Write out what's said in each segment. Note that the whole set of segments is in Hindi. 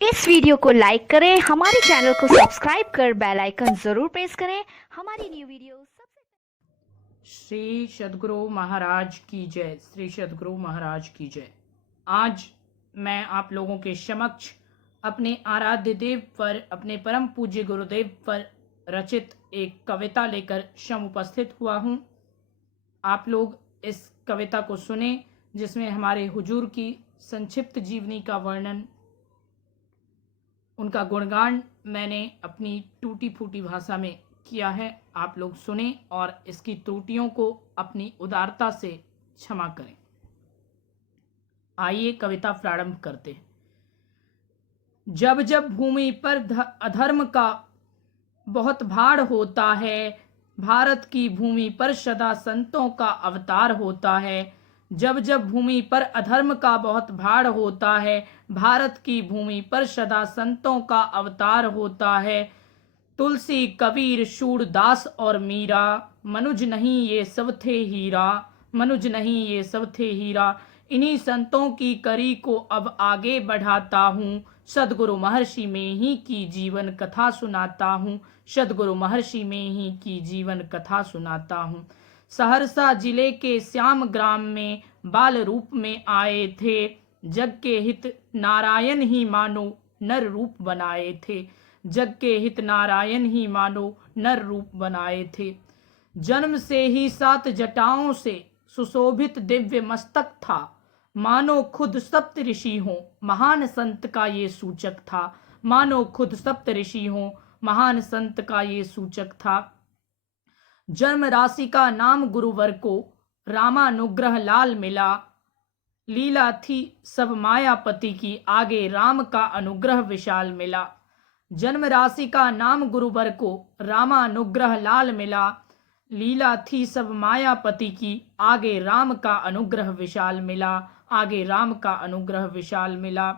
इस वीडियो को लाइक करें, हमारे चैनल को सब्सक्राइब कर बेल आइकन जरूर प्रेस करें हमारी न्यू वीडियो सबसे। श्री सद्गुरु महाराज की जय। श्री सद्गुरु महाराज की जय। आज मैं आप लोगों के समक्ष अपने आराध्य देव पर, अपने परम पूज्य गुरुदेव पर रचित एक कविता लेकर उपस्थित हुआ हूँ। आप लोग इस कविता को सुने, जिसमें हमारे हुजूर की संक्षिप्त जीवनी का वर्णन, उनका गुणगान मैंने अपनी टूटी फूटी भाषा में किया है। आप लोग सुने और इसकी त्रुटियों को अपनी उदारता से क्षमा करें। आइए कविता प्रारंभ करते हैं। जब जब भूमि पर अधर्म का बहुत भार होता है, भारत की भूमि पर सदा संतों का अवतार होता है। जब जब भूमि पर अधर्म का बहुत भार होता है, भारत की भूमि पर सदा संतों का अवतार होता है। तुलसी, कबीर, सूरदास और मीरा, मनुज नहीं ये सब थे हीरा, मनुज नहीं ये सब थे हीरा। इन्हीं संतों की करी को अब आगे बढ़ाता हूँ, सदगुरु महर्षि में ही की जीवन कथा सुनाता हूँ, सदगुरु महर्षि में ही की जीवन कथा सुनाता हूँ। सहरसा जिले के श्याम ग्राम में बाल रूप में आए थे, जग के हित नारायण ही मानो नर रूप बनाए थे, जग के हित नारायण ही मानो नर रूप बनाए थे। जन्म से ही 7 जटाओं से सुशोभित दिव्य मस्तक था, मानो खुद सप्त ऋषि हों महान संत का ये सूचक था, मानो खुद सप्त ऋषि हों महान संत का ये सूचक था। जन्म राशि का नाम गुरुवर को रामानुग्रह लाल मिला, लीला थी सब मायापति की आगे राम का अनुग्रह विशाल मिला। जन्म राशि का नाम गुरुवर को रामानुग्रह लाल मिला, लीला थी सब मायापति की आगे राम का अनुग्रह विशाल मिला, आगे राम का अनुग्रह विशाल मिला।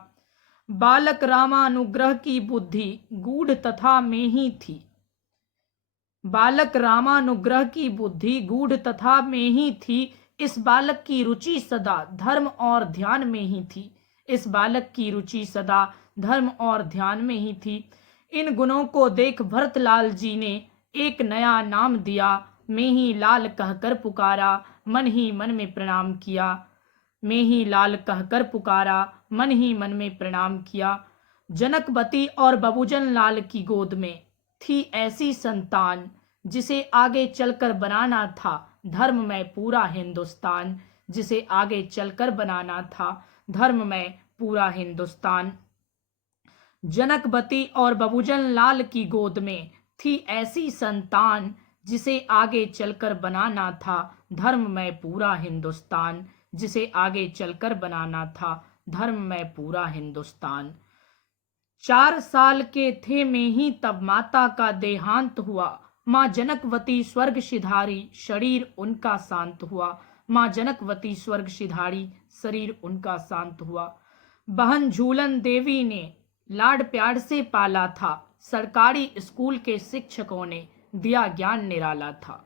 बालक रामानुग्रह की बुद्धि गूढ़ तथा में ही थी, बालक रामानुग्रह की बुद्धि गूढ़ तथा में ही थी। इस बालक की रुचि सदा धर्म और ध्यान में ही थी, इस बालक की रुचि सदा धर्म और ध्यान में ही थी। इन गुणों को देख भरतलाल जी ने एक नया नाम दिया, मैं ही लाल कहकर पुकारा, मन ही मन में प्रणाम किया, मैं ही लाल कहकर पुकारा, मन ही मन में प्रणाम किया। जनकवती और बबूजन लाल की गोद में थी ऐसी संतान, जिसे आगे चलकर बनाना था धर्म में पूरा हिंदुस्तान, जिसे आगे चलकर बनाना था धर्म में पूरा हिंदुस्तान। जनकवती और बबूजन लाल की गोद में थी ऐसी संतान, जिसे आगे चलकर बनाना था धर्म में पूरा हिंदुस्तान, जिसे आगे चलकर बनाना था धर्म में पूरा हिंदुस्तान। 4 साल के थे में ही तब माता का देहांत हुआ, माँ जनकवती स्वर्ग सिधारी शरीर उनका शांत हुआ, माँ जनकवती स्वर्ग सिधारी शरीर उनका शांत हुआ। बहन झूलन देवी ने लाड प्यार से पाला था, सरकारी स्कूल के शिक्षकों ने दिया ज्ञान निराला था।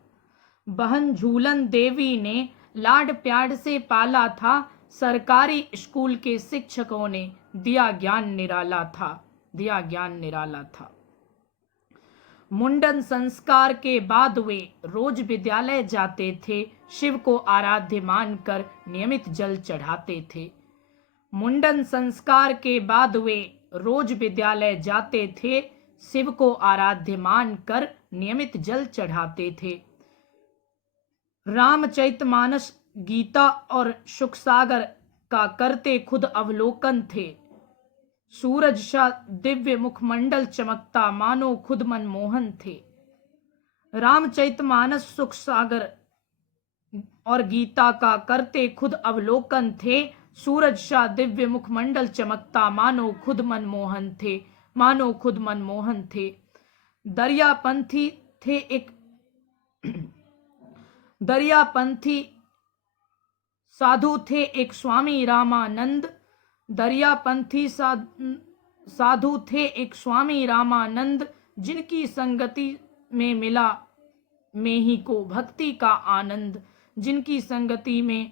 बहन झूलन देवी ने लाड प्यार से पाला था, सरकारी स्कूल के शिक्षकों ने दिया ज्ञान निराला था, दिया ज्ञान निराला था। मुंडन संस्कार के बाद वे रोज विद्यालय जाते थे, शिव को आराध्य मानकर नियमित जल चढ़ाते थे। मुंडन संस्कार के बाद वे रोज विद्यालय जाते थे, शिव को आराध्य मानकर नियमित जल चढ़ाते थे। रामचरितमानस, गीता और सुखसागर का करते खुद अवलोकन थे, सूरज सा दिव्य मुखमंडल चमकता मानो खुद मनमोहन थे। रामचरितमानस, सुखसागर और गीता का करते खुद अवलोकन थे, सूरज सा दिव्य मुखमंडल चमकता मानो खुद मनमोहन थे, मानो खुद मनमोहन थे। दरियापंथी थे एक दरियापंथी साधु थे एक स्वामी रामानंद, दरियापंथी साधु थे एक स्वामी रामानंद, जिनकी संगति में मिला में ही को भक्ति का आनंद, जिनकी संगति में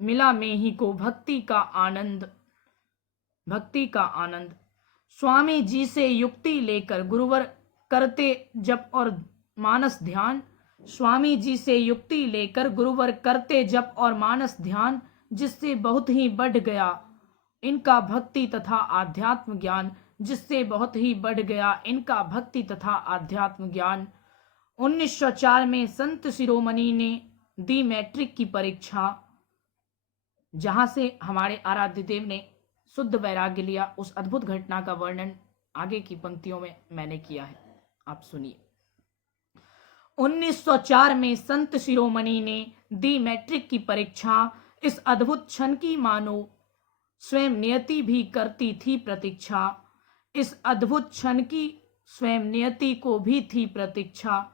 मिला में ही को भक्ति का आनंद, भक्ति का आनंद। स्वामी जी से युक्ति लेकर गुरुवर करते जप और मानस ध्यान। स्वामी जी से युक्ति लेकर गुरुवर करते जप और मानस ध्यान, जिससे बहुत ही बढ़ गया इनका भक्ति तथा आध्यात्म ज्ञान, जिससे बहुत ही बढ़ गया इनका भक्ति तथा आध्यात्म ज्ञान। 1904 में संत शिरोमणि ने दी मैट्रिक की परीक्षा, जहां से हमारे आराध्य देव ने शुद्ध वैराग्य लिया। उस अद्भुत घटना का वर्णन आगे की पंक्तियों में मैंने किया है, आप सुनिए। 1904 में संत शिरोमणि ने दी मैट्रिक की परीक्षा, इस अद्भुत क्षण की मानो स्वयं नियति भी करती थी प्रतीक्षा। इस अद्भुत क्षण की स्वयं नियति को भी थी प्रतीक्षा।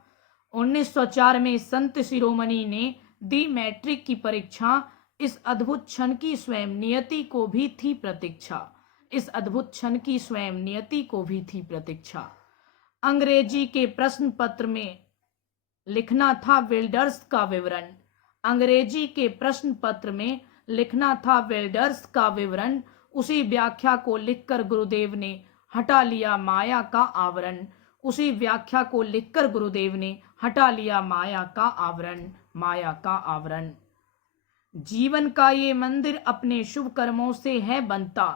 1904 में संत शिरोमणि ने दी मैट्रिक की परीक्षा, इस अद्भुत क्षण की स्वयं नियति को भी थी प्रतीक्षा। इस अद्भुत क्षण की स्वयं नियति को भी थी प्रतीक्षा। अंग्रेजी के प्रश्न पत्र में लिखना था वेल्डर्स का विवरण। अंग्रेजी के प्रश्न पत्र में लिखना था वेल्डर्स का विवरण, उसी व्याख्या को लिखकर गुरुदेव ने हटा लिया माया का आवरण। उसी व्याख्या को लिखकर गुरुदेव ने हटा लिया माया का आवरण, माया का आवरण। जीवन का ये मंदिर अपने शुभ कर्मों से है बनता।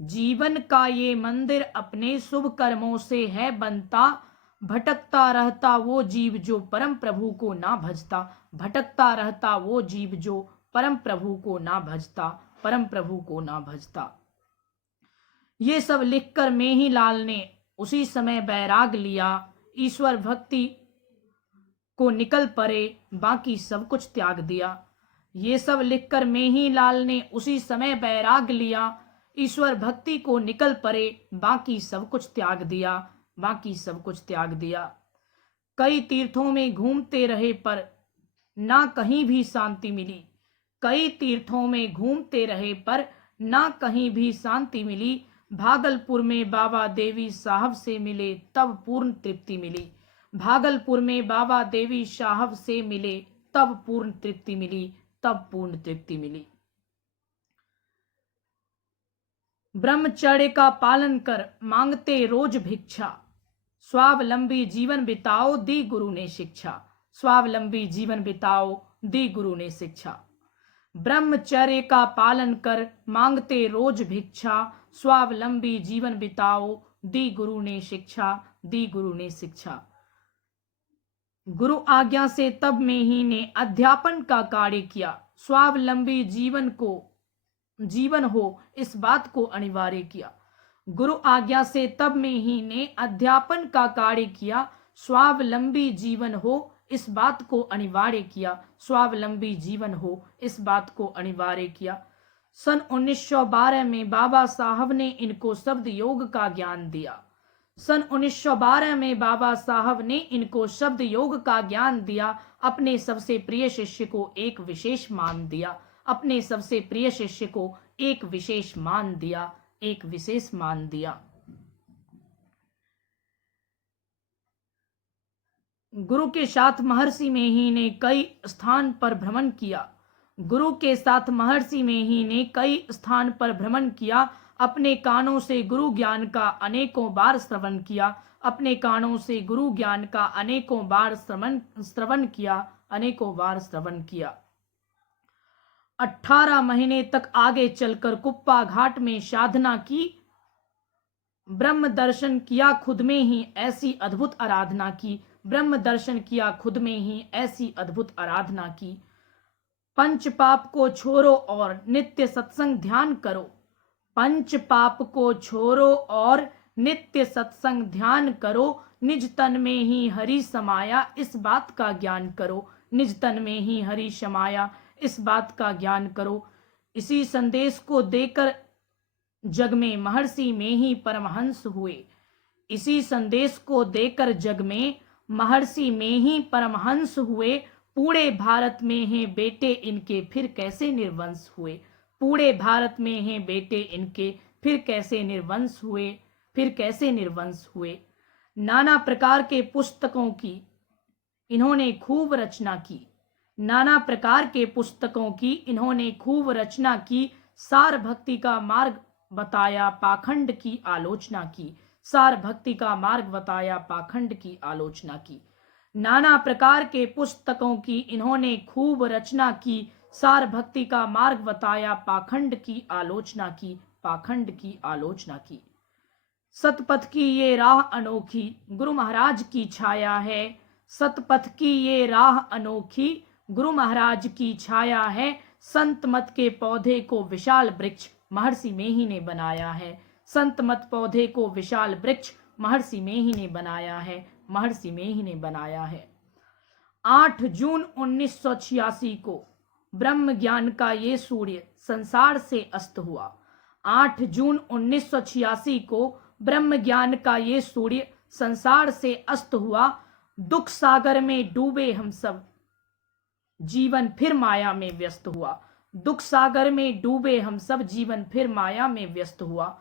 जीवन का ये मंदिर अपने शुभ कर्मों से है बनता। भटकता रहता वो जीव जो परम प्रभु को ना भजता। भटकता रहता वो जीव जो परम प्रभु को ना भजता, परम प्रभु को ना भजता। ये सब लिखकर मेहीलाल ने उसी समय बैराग लिया। ईश्वर भक्ति को निकल पड़े, बाकी सब कुछ त्याग दिया। ये सब लिखकर मेहीलाल ने उसी समय बैराग लिया। ईश्वर भक्ति को निकल पड़े, बाकी सब कुछ त्याग दिया, बाकी सब कुछ त्याग दिया। कई तीर्थों में घूमते रहे पर ना कहीं भी शांति मिली। कई तीर्थों में घूमते रहे पर ना कहीं भी शांति मिली। भागलपुर में बाबा देवी साहब से मिले तब पूर्ण तृप्ति मिली। भागलपुर में बाबा देवी साहब से मिले तब पूर्ण तृप्ति मिली, तब पूर्ण तृप्ति मिली। ब्रह्मचर्य का पालन कर मांगते रोज भिक्षा। स्वावलंबी जीवन बिताओ दी गुरु ने शिक्षा। स्वावलंबी जीवन बिताओ दी गुरु ने शिक्षा। ब्रह्मचर्य का पालन कर मांगते रोज भिक्षा। स्वावलंबी जीवन बिताओ दी गुरु ने शिक्षा, दी गुरु ने शिक्षा। गुरु आज्ञा से तब में ही ने अध्यापन का कार्य किया। स्वावलंबी जीवन हो इस बात को अनिवार्य किया। गुरु आज्ञा से तब में ही ने अध्यापन का कार्य किया। स्वावलंबी जीवन हो इस बात को अनिवार्य किया। स्वावलंबी जीवन हो इस बात को अनिवार्य किया। सन 1912 में बाबा साहब ने इनको शब्द योग का ज्ञान दिया। सन 1912 में बाबा साहब ने इनको शब्द योग का ज्ञान दिया। अपने सबसे प्रिय शिष्य को एक विशेष मान दिया। अपने सबसे प्रिय शिष्य को एक विशेष मान दिया, एक विशेष मान दिया। गुरु के साथ महर्षि मेही ने कई स्थान पर भ्रमण किया। गुरु के साथ महर्षि मेही ने कई स्थान पर भ्रमण किया। अपने कानों से गुरु ज्ञान का अनेकों बार श्रवण किया। अपने कानों से गुरु ज्ञान का अनेकों बार श्रवण किया, अनेकों बार श्रवण किया। 18 महीने तक आगे चलकर कुप्पा घाट में साधना की। ब्रह्म दर्शन किया खुद में ही ऐसी अद्भुत आराधना की। ब्रह्म दर्शन किया खुद में ही ऐसी अद्भुत आराधना की। पंच पाप को छोड़ो और नित्य सत्संग ध्यान करो। पंच पाप को छोड़ो और नित्य सत्संग ध्यान करो। निज तन में ही हरि समाया इस बात का ज्ञान करो। निज तन में ही हरि समाया इस बात का ज्ञान करो। इसी संदेश को देकर जग में महर्षि में ही परमहंस हुए। इसी संदेश को देकर जग में महर्षि में ही परमहंस हुए। पूरे भारत में हैं बेटे इनके फिर कैसे निर्वंश हुए। पूरे भारत में हैं बेटे इनके फिर कैसे निर्वंश हुए, फिर कैसे निर्वंश हुए। नाना प्रकार के पुस्तकों की इन्होंने खूब रचना की। नाना प्रकार के पुस्तकों की इन्होंने खूब रचना की। सार भक्ति का मार्ग बताया, पाखंड की आलोचना की। सार भक्ति का मार्ग बताया, पाखंड की आलोचना की। नाना प्रकार के पुस्तकों की इन्होंने खूब रचना की। सार भक्ति का मार्ग बताया, पाखंड की आलोचना की, पाखंड की आलोचना की। सतपथ की ये राह अनोखी गुरु महाराज की छाया है। सतपथ की ये राह अनोखी गुरु महाराज की छाया है। संत मत के पौधे को विशाल वृक्ष महर्षि मेही ने बनाया है। संत मत पौधे को विशाल वृक्ष महर्षि मेही ने बनाया है, महर्षि मेही ने बनाया है। 8 जून 1986 को ब्रह्म ज्ञान का ये सूर्य संसार से अस्त हुआ। 8 जून 1986 को ब्रह्म ज्ञान का ये सूर्य संसार से अस्त हुआ। दुख सागर में डूबे हम सब, जीवन फिर माया में व्यस्त हुआ। दुख सागर में डूबे हम सब, जीवन फिर माया में व्यस्त हुआ।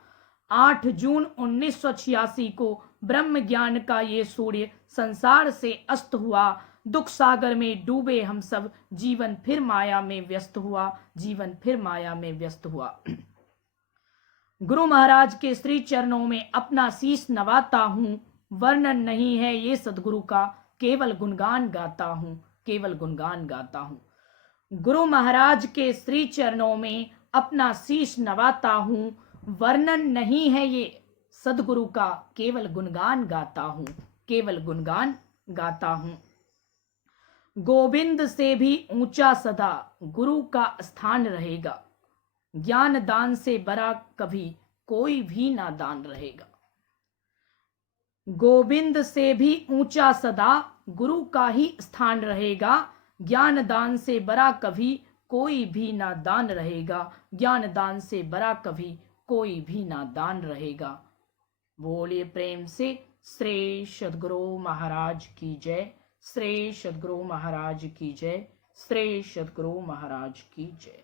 8 जून 1986 को ब्रह्म ज्ञान का ये सूर्य संसार से अस्त हुआ। दुख सागर में डूबे हम सब, जीवन फिर माया में व्यस्त हुआ, जीवन फिर माया में व्यस्त हुआ। गुरु महाराज के श्री चरणों में अपना शीश नवाता हूं। वर्णन नहीं है ये सदगुरु का, केवल गुणगान गाता हूं, केवल गुणगान गाता हूं। गुरु महाराज के श्री चरणों में अपना शीश नवाता हूं। वर्णन नहीं है ये सदगुरु का, केवल गुणगान गाता हूं, केवल गुणगान गाता हूं। गोविंद से भी ऊंचा सदा गुरु का स्थान रहेगा। ज्ञान दान से बड़ा कभी कोई भी ना दान रहेगा। गोविंद से भी ऊंचा सदा गुरु का ही स्थान रहेगा। ज्ञान दान से बड़ा कभी कोई भी ना दान रहेगा। ज्ञान दान से बड़ा कभी कोई भी ना दान रहेगा। बोलिए प्रेम से श्री सद्गुरु महाराज की जय, श्री सद्गुरु महाराज की जय, श्री सद्गुरु महाराज की जय।